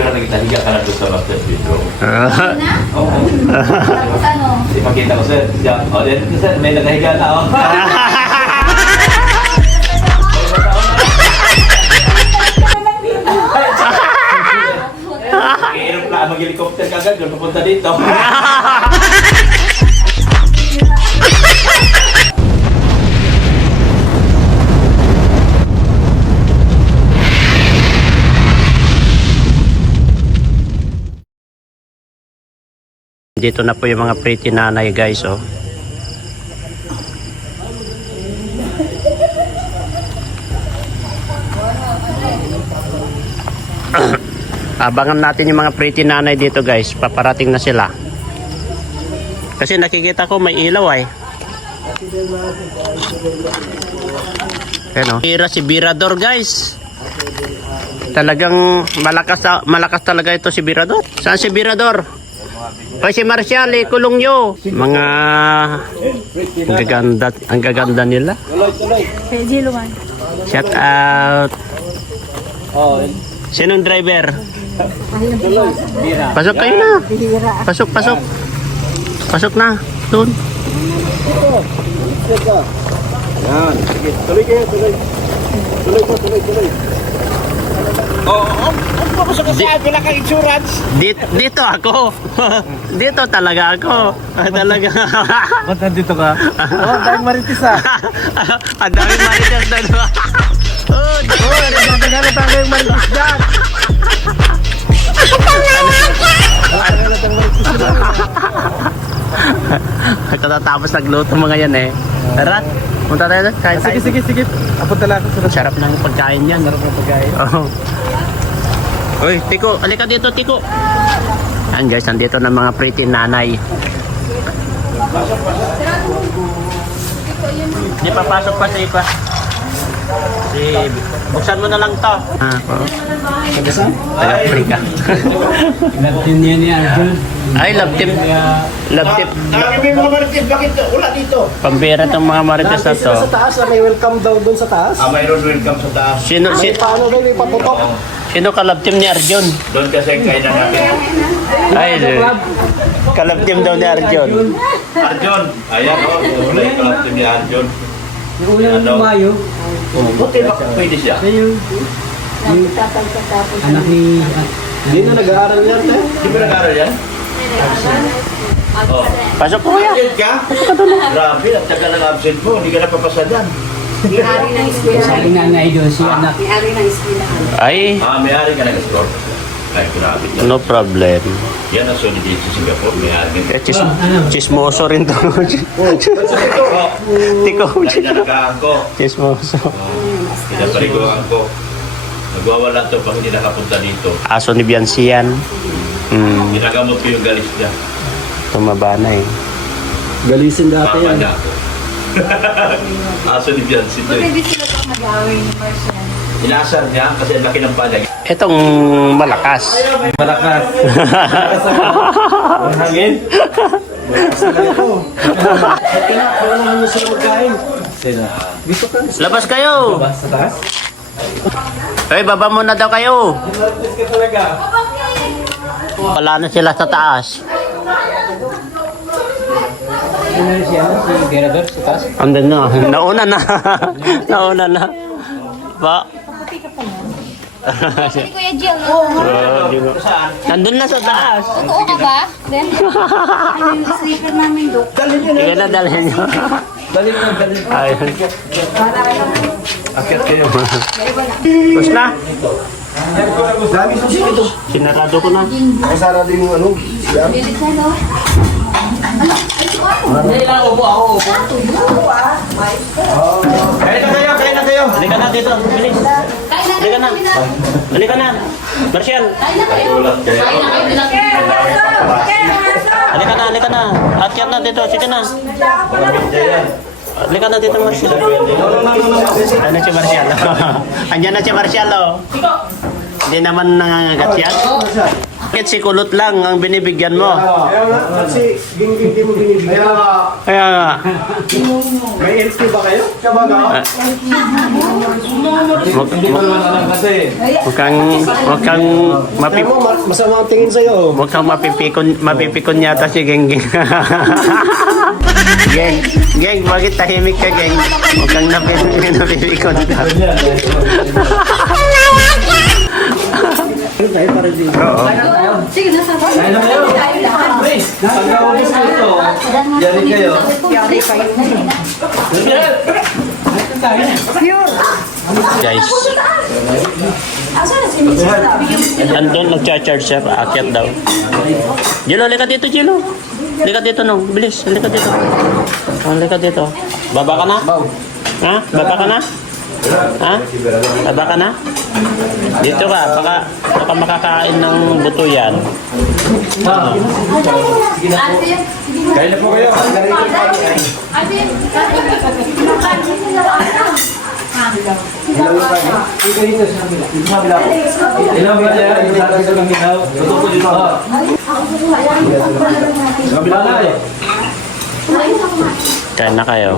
Pero nagkitahiga ka na doon sa master bedroom. Oo. Tapos ano? Ipakita ko, sir. Diyan. O, dito, sir. May nagkahiga na, oh. Mag-aeroplano, mag-helicopter ka agad. Doon pupunta dito. Dito na po yung mga pretty nanay guys, oh. Abangan natin yung mga pretty nanay dito guys. Paparating na sila. Kasi nakikita ko may ilaw ay. Ano? Tira si Birador guys. Talagang malakas talaga ito si Birador. Saan si Birador? Ay si Marcial, kulong nyo. Mga ang gaganda nila. Shout out. Sinong driver? Pasok kayo na. Pasok. Pasok na. Doon. Yan. Sige, tuloy kayo, tuloy. Tuloy. Pasok ka saan? Wala kang insurance. Dito ako. Dito talaga ako. Talaga. Ba't nandito ka? Oh, dahil maritis ah. Ang daming marites doon. Nagagana tayo yung maritis dyan. Katatapos nagluto mga yan eh. Tara, punta tayo doon. Kain tayo. Sige. Apunta lang ako sa Sarap ng pagkain yan. sarap ng pagkain. Oh. Uy, Tiko, alika dito, Tiko. Ayan guys, nandito na mga pretty nanay. Di papasok pa sa iba. Buksan mo na lang to. Saan? Taga-Africa. Natin yan yan. Ay, love tip. Love tip. May mga maritis, bakit wala dito? Pambira tong mga marites na to. Sa taas, may welcome daw doon sa taas. Mayroon welcome sa taas. Paano daw may paputok? Sino ka love team ni Arjun? Doon kasi ang kainan natin. Ay, ka love team daw ni Arjun. Arjun. Ayan, oh. Wala yung kalapin ni Arjun. Yung unang lumayo. Buti ba pwede siya? Yung anak ni... Hindi na nag-aaral yan, eh. Hindi ba nag-aaral yan? Oh. Pasok po kuya. Absent ka? Grabe, at tagal ng absent mo. Hindi ka napapasadan. May-ari ng eskwela. Sabi nga nga doon, si anak. May-ari ng eskwela. Ay, May-ari ka nag-score. Ay, grabe yan. no problem. Yan ang solid dito sa Singapore. May-ari ka. Chismoso rin to. Tiko. Dahil na nakaangko. Chismoso. Pinapariguan ko. Nagwawala to pag hindi nakapunta dito. Aso ni Biancy yan. Ginagamot ko yung galis niya. Tumaba na eh. Galisin dati Papa yan. niya ako. Aso ni Biancy to eh. Hindi sila ito mag-away ni Marcial. Inaasar niya kasi ang laki ng pala. Itong malakas. Malakas. Ang hangin. Kailangan mo sila magkain. Gusto ka? Labas kayo. Sa taas? Ay, baba muna daw kayo. Malakas ka talaga. Wala na sila sa taas. Ano siya? Si Gerador sa taas? Andun na. Nauna na. Nauna na. Ba? Si Kuya Jill, no? Nandun na sa taas. Totoo ka ba? Ben? Ano yung sleeper namin, Dok? Sige na, dalhin nyo. Dali. Ayun. Akit kayo. Tapos na. Dami susi ito. Sinarado ko na. Kasara din yung ano. Bilis na, no? Kaya na kayo. Halika na dito. Bilis. Halika na. Halika na. Marcial. Halika na. Akyat na dito. Sige na. Halika na dito, Marcial. Ano si Marcial? Andiyan na si Marcial, oh. Hindi naman nangangagat yan. Bakit si Kulot lang ang binibigyan mo? Kaya nga, kasi gingging di mo binibigyan. Kaya nga. May LP ba kayo? Siya ba Ah, Huwag kang Kaya mo, masama ang tingin sa'yo. Huwag kang mapipikon yata si Geng. Geng, bakit tahimik ka, Geng? Huwag kang napipikon ka. Oo. Sige, nasa pa. Kaya na kayo. Pagka-ubos ko ito, yari kayo. Guys, Asan na si Mrs. andun nagcha-charge siya, aakyat daw. Jilo, halika dito, Jilo. Halika dito, no. Bilis, halika dito. Halika dito. Baba ka na? Ha? Baba ka na? Ha? Baba ka na? Dito ka, baka makakain ng buto yan. Kaya na po kayo. Ilang ba niya? Yung sabi sa ginaw. Ito po dito. Kabila na eh. Kain na kayo.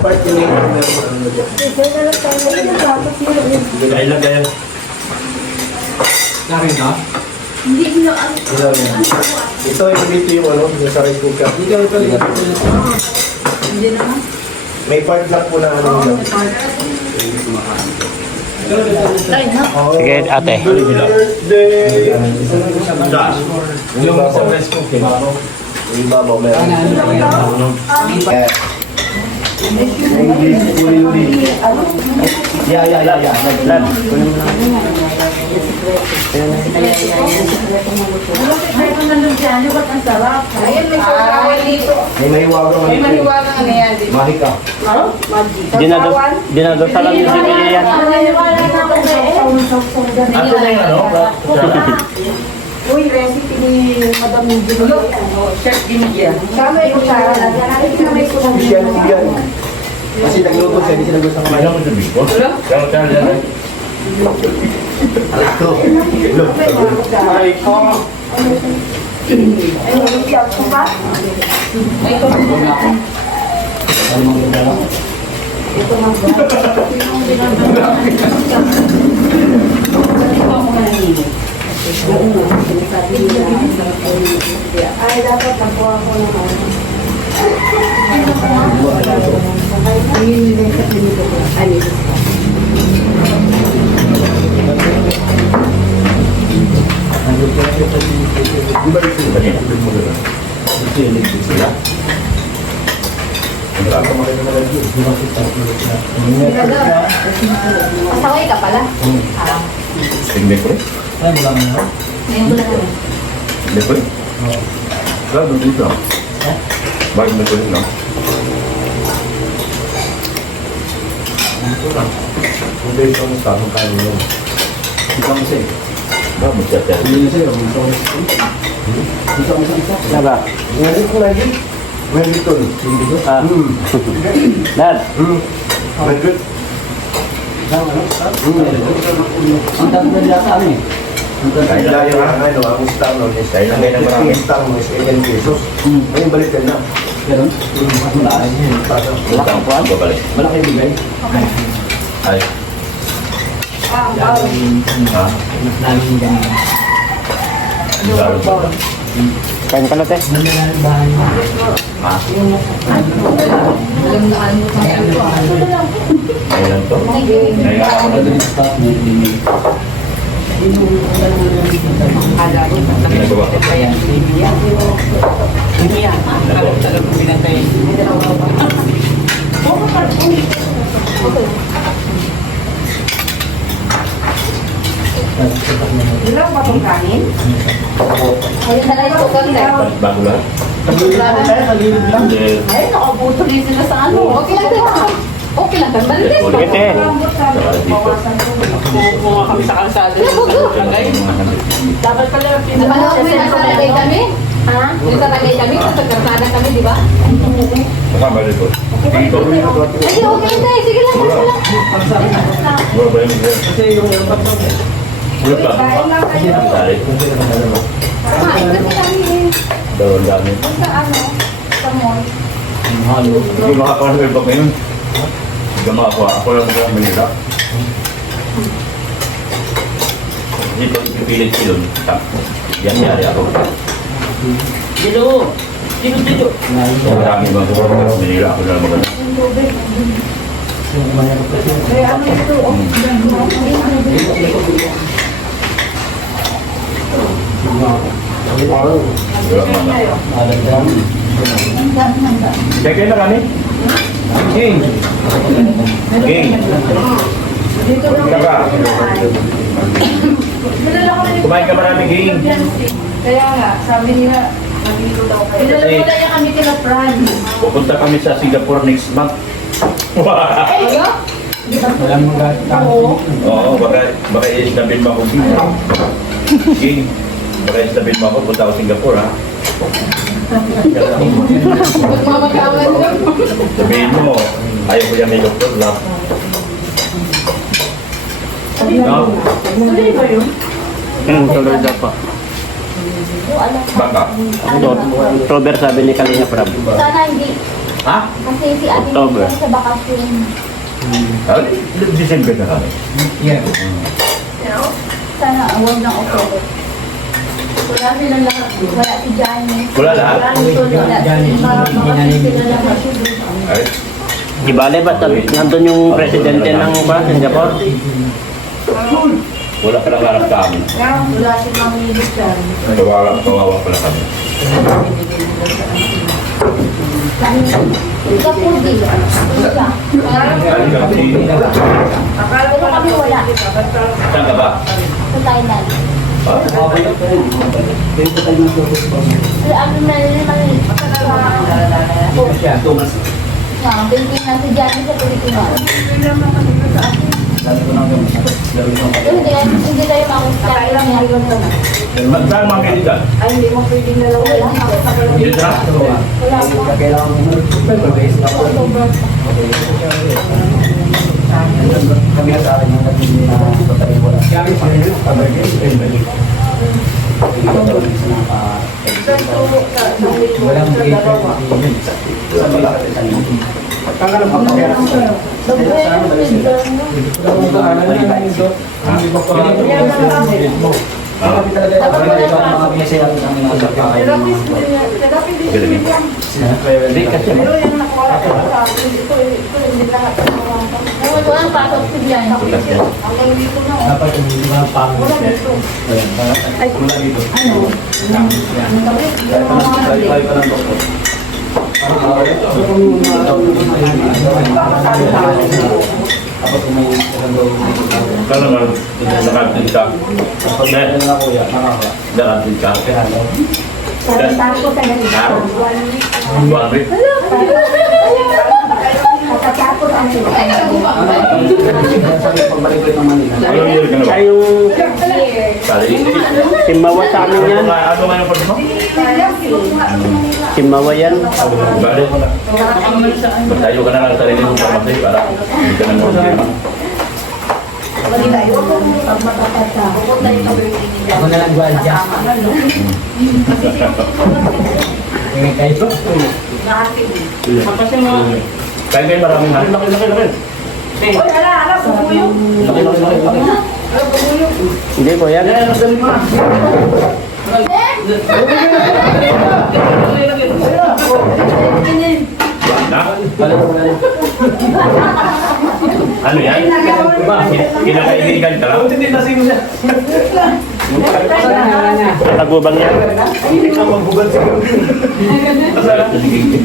Kaya lang kayo. Ito, dito yung ano, yung sa rice cooker. May part lang po na ano. Sige, ate. Birthday! Yung sa rice cooker. Yung ibabaw meron. Lad, kunin mo lang. May mahiwagang ano yan. Mahika. Dinadasalan niyo si Lilian. Ato na yung ano? Uy, recipe ni Madam Julie. Chef Ginigyan. Kama yung kutsara. Kama yung Official yan. Kasi nagluto siya, hindi sila gusto ng Ayaw mo sa biko? Kaya kaya yan. Ay, dapat ako naman. Pasaway ka pala. Hindi ko. Ngayon ko lang naman. Hindi ko. Lalo dito. Bakit na ko rin lang? Hindi ito ang sa akong kain yun. Ito ang sa'yo. Bakit mo siya tayo? Hindi sa'yo. Ito ang sa'yo. Ito ang sa'yo. Diba? Ngayon ko lagi. Ngayon ito. Hindi ko. Ah. Lad, Very good. Ang dami na sa amin. Dahil yung ano, ang star nun is Dahil lang kayo ng marami. 15 star nun is 11 pesos. Ngayon balikan na. Pero, mas malakas yun. Wala kang kuhan? Babalik. Malaki yung bigay. Ay. Ha? Mas lalo yung ganyan. Ano lalo ba? kain ka na, te. Ha? Kailan to? Kaya ako na din. Ginagawa ko. Ilang ba itong kanin? Ayun na lang ito kanina. Bago lang? Hindi. Ay, nakabuto din sila sa ano. Okay lang din. Okay lang kan. Balik din. Sige, te. Saka dito. Kami sa kalsada. Dapat pala pinapanood mo yung sa tagay kami. Ha? Yung sa tagay kami, sa karsada kami, di ba? Baka balik ko. Dito. Ay, okay na. Sige lang. Wala ba yun? Kasi yung Wala pa. Kain lang kayo. Dali. Tama. daw ang dami. Sa ano? Sa mall. Halo. Hindi makakuha ng iba ngayon. Hindi makakuha. Ako lang sa Manila. Dito, ipipilit ko yun. Yan yari ako. Dito. Dito. Marami bang sa Manila. Ako lang maganda. Kaya ano ito? Wala naman. Check na kami. Ging. Ging. Dito Kumain ka ba? Kumain ka marami, Ging. Kaya nga, sabi nila, nandito daw kayo. Pinalamulan niya kami kila Fran. Pupunta kami sa Singapore next month. Ano? Walang mga Oo. Oo, baka isnabin mo ako dito. Ging. Baka isnabin mo ako, punta ako Singapore, ha? Magmamagawan lang. Sabihin mo, ayaw ko yan may doktor lang. No? Tuloy ba yun? Tuloy daw pa. Baka. October sabi ni Kalinga Prab. Sana hindi. Ha? Kasi si Ate October. sa bakasyon. December na kami. Yeah. Sana huwag ng October. Wala silang lahat. Wala si Johnny. Wala lahat. Wala si sila lahat. Ay, Di bale ba nandun yung presidente ng Singapore? wala ka lang harap sa amin. Wala si Ma'am Lilis dyan. Kawawa pala kami. Singapore din. Wala. Galing kami. Akala Pero kami wala. Saan ka ba? Sa Thailand. Ha? Pero ano na rin maliit. Siya, Thomas. Building na si Johnny sa Pilipinas. Dami ko nang Pero hindi tayo makuskaya niya. Saan mga kayo dito? Ay, hindi mo pwedeng dalawa. Dito na? Wala po. kailangan mo kami sa akin yung naging patay wala. Kami pa rin yung walang Pero yung nakuha ko sa akin, ito hindi lahat. Walang pasok si Johnny. Hanggang dito na. dapat hindi mga pang Wala dito. ay wala dito. Ano? Yung mga Tapos may Kala naman, nakatin ka. Nakatin ka. Sabi ko sa ganito. Ha? 1 week. Katapos ang Anong year ka na ba? Siya yung Sali? Timawa sa amin yan. Ano nga yung pwede mo? Timawa yan. Balik. Magtayo ka na lang sa sarili mong pharmacy para hindi ka na problema. pag matatanda. ako na lang gwadya. Tingin kayo. Kaya kayo maraming hari. Laki. Uy, ala, bumuyo. Hindi po yan. Na? Ano yan? Kinakaibigan ka lang? Nagubang yan. Masarap na sigigit.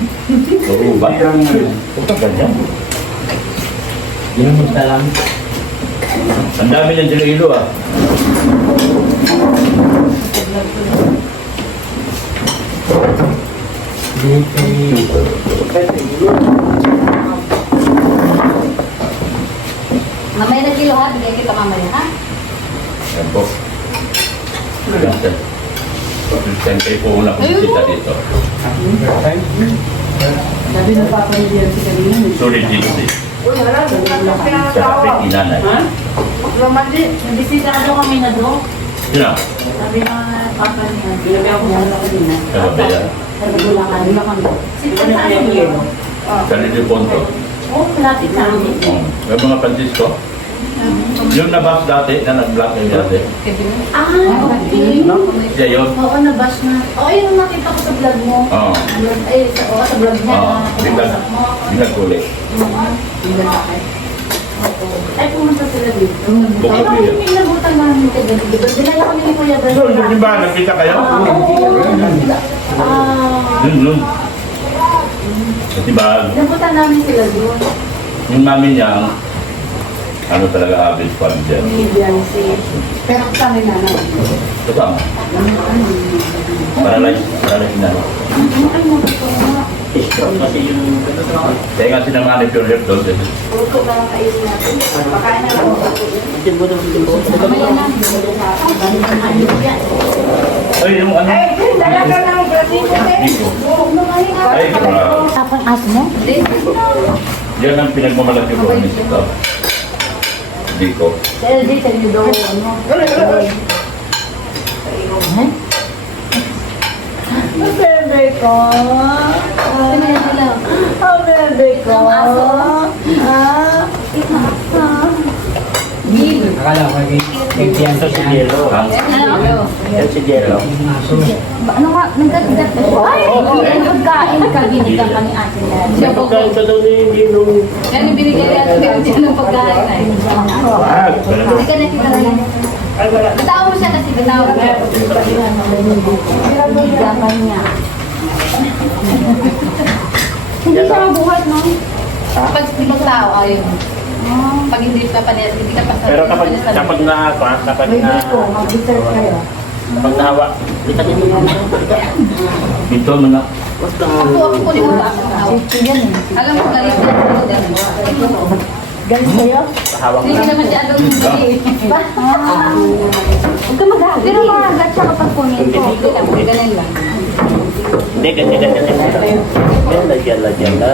Oo ba? Ito ganyan. Yun mo lang. Ang dami ng Iloilo ah. Mamaya na kilo ha. Bigay kita mamaya ha. Yan po. Yan sir. Yan kayo po una kung kita dito. Sabi ng papa ni Bianci kanina. Sulit dito si Uy, ala, bukas na sa pinatawa. kapit inanay. Naman din, nabisita ka daw kami na doon. Yun na. Sabi na, papa niya. Pinagawa ko sa kanina. Ano ba yan? Bulacan. Sino sa ano yun? Kanito Ponto. Oo, malapit sa amin. May mga Francisco. Yung nabas dati, na nag-block yung dati. Ah, okay. Siya yun. Oo, nabas na. Oo, yun ang nakita ko sa vlog mo. Oo. Ay, sa vlog niya. Oo. Pinapasok mo. Binagkuli. Ay, pumunta sila dito. Bukod Ay, niya. may nabutan namin ka dito. Dinala kami ni Kuya Bal. So, yung ba, nakita kayo? Dun. Kasi ba, Nabutan namin sila doon. yung mami niya, ano talaga average fan dyan. Ni Beyonce. Pero kami na naman. Kasama. Para lang na. Ay, nabutan. Kasi yung... Kaya nga sinamahanip yung rep doon. Puto na lang kayo natin. Pakain na ako. Mamaya na. Ay, yung ano? Dala ka ng grasito, eh. Dito. Ay, Ay, Tapang as mo? yan ang pinagmamalaki ko ang isito. Dito. Sa LG, sa inyo daw, ano? Ang bebe ko. Ang bebe ko. Akala ko nagtiyan Ito si Jello. Yan si Jello. Ano nga, nagdagat na siya. Ay, pagkain ka, binigyan ka ni ate na. May pagkain ka daw ni Jello. Yan, binigyan ni ate na ng pagkain. Ay, hindi ka nakita na yan. Bitaw mo siya kasi bitaw. Binigyan ka niya. Hindi siya mabuhat, no? Pag di ba tao, ayun. Pag hindi ka palit, hindi ka pa sa... Pero kapag mag-bitter kayo. nahawa, kita niyo. Dito mo na. Ako kunin mo ba ako? Alam mo, galit na ako. Galit sa'yo? Hawak Hindi naman siya anong galit. Huwag ka magalit. Pero magagat siya kapag kunin ko. Hindi lang, ganun lang. Hindi, ganyan. Jella. Jello.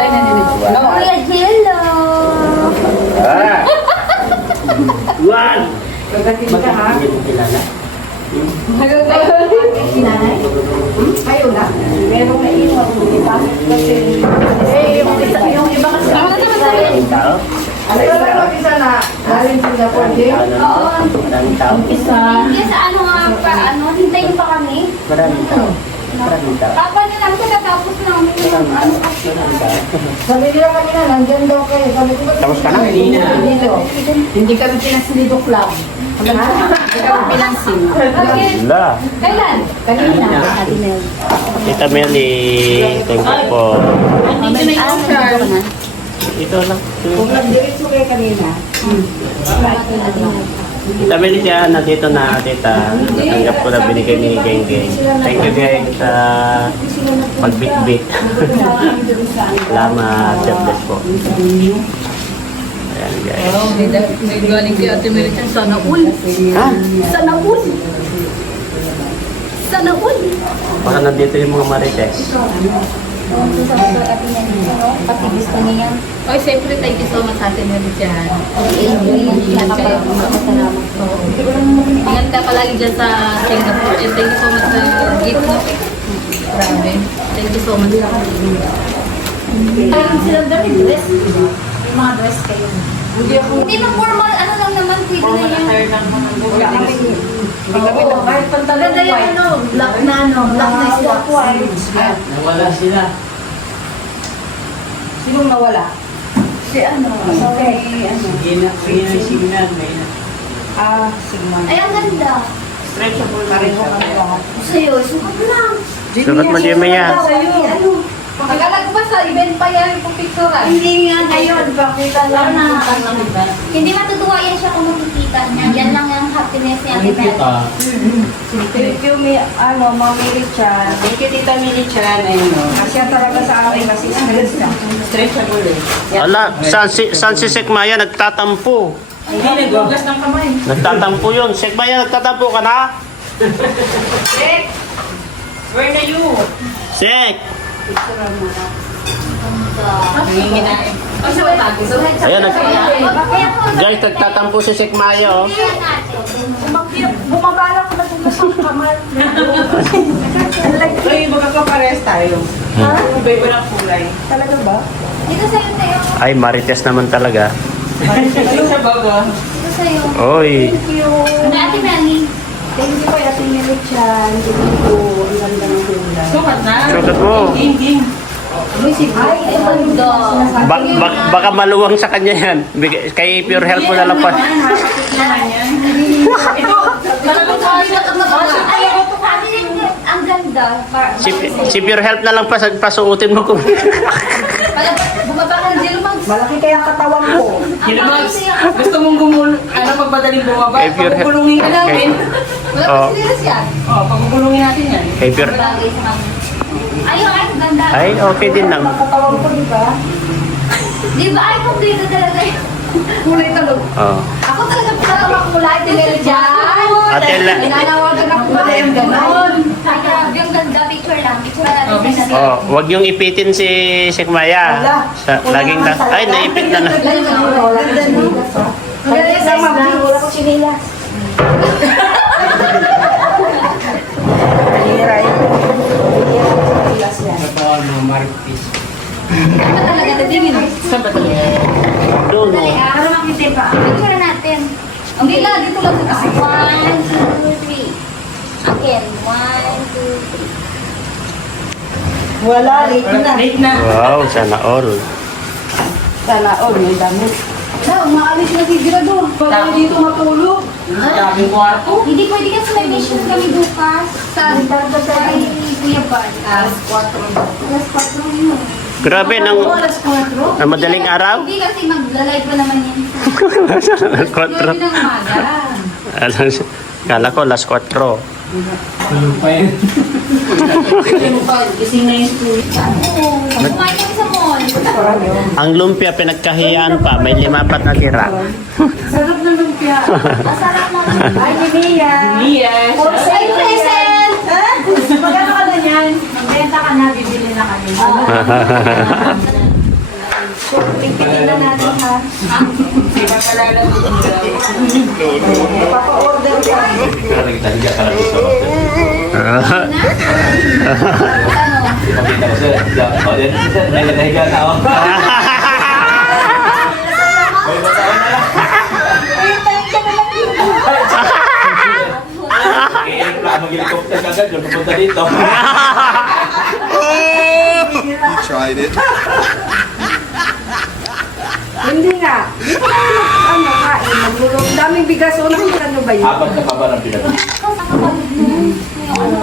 Like na nilid. Kuya Jello. Ah! One! Gagatin ka ha? Hindi mo kilala. Sinanay? Kayo lang. Merong naiwan. Kasi... yung iba kasi... Maraming tao. Ano lang mag-isa na? Galing Singapore din? Oo. Maraming tao. Isa. Hindi sa ano nga pa, ano, hintayin pa kami. Maraming tao. Papa na lang siya tapos namin yung ano kasi. Sabi nila kanina, nandyan daw kayo. Sabi ko, Tapos ka na? Dito. Hindi kami pinasilido club. Hindi kami pinansin. Bakit? Wala. Kailan? Kanina. Tita Meli, thank you po. Nandito na yung car. Ito lang. Kung nag-diretso kayo kanina. Tita Meli siya, nandito na tita. Natanggap ko na binigay ni Geng Geng. Thank you Geng sa pagbitbit. Salamat. God bless po. Ayan guys. May galing kay Ate Merican. Sana all. Ha? Sana all. Sana all. Baka nandito yung mga marites. Pati gusto niya. Oh, siyempre, thank you so much sa Ate Merican. Ingat kayo. Salamat po. Ingat ka palagi dyan sa Singapore. And thank you so much sa gift mo. Grabe. Thank you so much. Ayun sila very dress. May mga dress kayo. Hindi na formal, ano lang naman, pwede na yan. Oo, kahit pantalon Ganda yung white. ano, black na ano, black na black white. Nawala sila. Sinong nawala? Si ano, okay, ano. Signal. Ah, Sigma. Ay, ang ganda. Stretchable na rin siya. Sa'yo, sukat lang. Sukat mo, Jimmy, yan. Sa'yo. Ano? Pagkalag ba sa event pa yan kung picturean? Hindi nga ngayon. Pakita lang na. ng event. Hindi matutuwa yan siya kung makikita niya. Yan lang yung happiness niya. Thank you pa. Thank you, Mami Richard. Thank you, Tita Mili Chan. Kasya talaga sa akin kasi stretchable eh. Ala, saan si Sekmaya nagtatampo? Hindi, nagwagas ng kamay. Nagtatampo yun. Sekmaya, nagtatampo ka na? Sek! Where na you? Sek! Ayan, guys, nagtatampo si Sikmaya, oh. Bumabala ko na sa kamar. Ay, magkakapares tayo. Iba-iba ng kulay. Talaga ba? Dito sa'yo, Teo. Ay, marites naman talaga. Ano sa baga? Dito sa'yo. Oy. Thank you. Ano, Ate Melanie? Thank you kay Ate Milichan. Thank you. Ang ganda ng kulay. Sukat na. Sukat mo. Ging. Ay, ito ba yung Baka maluwang sa kanya yan. Kay Pure Health mo na lang pa. Ito, talagang Ang ganda. Si Pure Health na lang pa, pasuotin mo kung... Bumaba ka ng Gilmags. malaki kaya ang katawan ko. Gilmags, gusto mong pagmadaling bumaba, Eh, pure- pagkukulungin ka namin. Wala Oh. pa sila yan. Pagkukulungin natin yan. Kay Pure... Bagay sa kami. Ayun, ay, ganda. Ay, okay din lang. Ang katawan ko, di ba? Di ba? Ay, kompleto talaga yun. Kulay talaga. Oh. Ako talaga pala makulay. Tinira dyan. Ate La... Nanawagan ako ba? Ang ganon. Ay, grabe, ang ganda. Picture lang. Picture natin. Oh, wag yung ipitin si Sikmaya. Laging na... Ay, naipit na na. Wala ka sinilas. Kaya sa mami, wala ko sinilas. Hira yun. Hira sinilas yan. Ano talaga? Tatingin. Saan ba talaga? Doon, Dali, oh. para makita pa. Picture natin. Hindi na, dito lang. 1, 2, 3. Again. 1, 2, 3. Wala, late na. Late na. Wow, sana all. Sana, oh, may damit. Na, umaalis na si Grado. Pag dito matulog. Daming kwarto. Hindi pwede kasi may mission kami bukas. Sa kay Kuya Bart. Alas 4. Alas 4 yun. Grabe, nang Alas 4. madaling araw. Hindi kasi magla-live pa naman yan. Alas 4. Grabe ng umaga. Kala ko, last 4. Gising na yung school. Kumain kami sa mall. Ang lumpia, pinagkahiyaan pa. May 5 na tira. Sarap ng lumpia. Masarap naman. Ay, ni Mia. Yes. Ay, present! Magkano ka na yan? Magbenta ka na, bibili na kami. Pipitin na natin ha. Di ba kalala mo? Papa-order ka. Nagtahiga ka na gusto mo. Nakita ko sir. O, yan. Sir, nagtahiga na ako. May batawan na lang. Kaya mag-helicopter ka agad. Yung pupunta dito. Tried it. Hindi nga. Hindi pa kayo kain. Maglulog. Daming bigas. Unang ano ba yun? 4 na kaba ng pinag. 4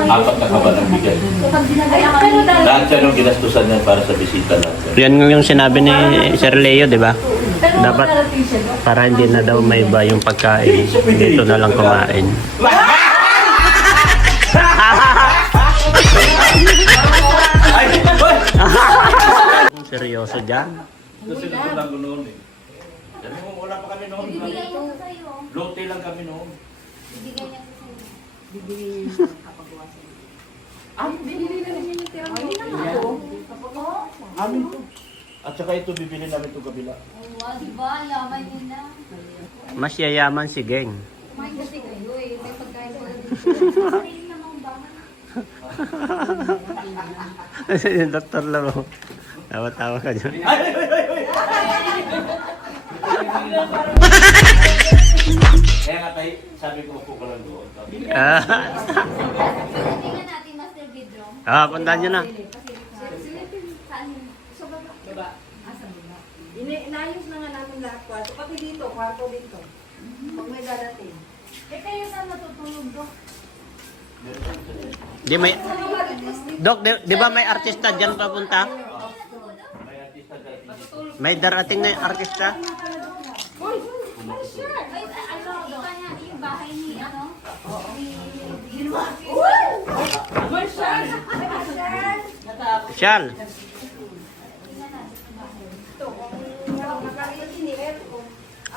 na kaba ng bigay. Kapag dinagaya kami. Lahat siya nung ginastusan niya para sa bisita natin. Yan yung sinabi ni Sir Leo, di ba? Dapat para hindi na daw may iba yung pagkain. Dito na lang kumain. Seryoso dyan? Kasi gusto lang ko noon eh. Sabi mo, wala pa kami noon. Bibigay niya sa'yo. Lote lang kami noon. Bibigay niya sa'yo. Amin to. At saka ito, bibili namin itong kabila. Oh, diba? Yaman yun na. Mas yayaman si Geng. Kumain kasi kayo eh. May pagkain ko lang dito. Sarili namang bahay. Yung doktor lang mo. Tawa-tawa ka dyan. Kaya nga tayo, sabi ko upo ka lang doon. Tingnan natin, Master Vidro. Puntahan nyo na. Saan yun? Sa baba. Inayos na nga namin lahat kwarto. Pati dito, kwarto dito. Pag may darating. Eh kayo saan natutulog, Dok? Di may... Dok, di ba may artista dyan papunta? May darating na yung artista? Ay, ano, kita niya, yung bahay ni, ano? Ni Gilmore. Shal.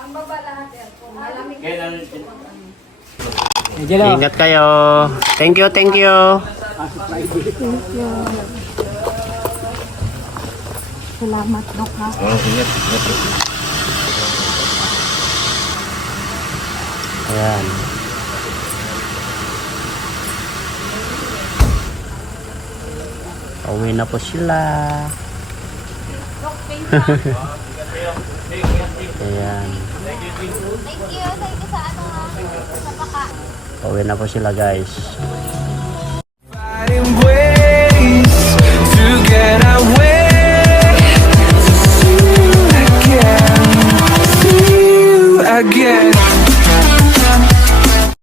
Ang baba lahat aircon. Malamig. Kaya namin, Ingat kayo. Thank you, thank you. Salamat, Dok, ha? Ingat. Ayan. Pauwi na po sila. Ayan. Thank you sa ano, ha? Sa paka. Pauwi na po sila, guys. Finding ways to get away, to see you again, see you again.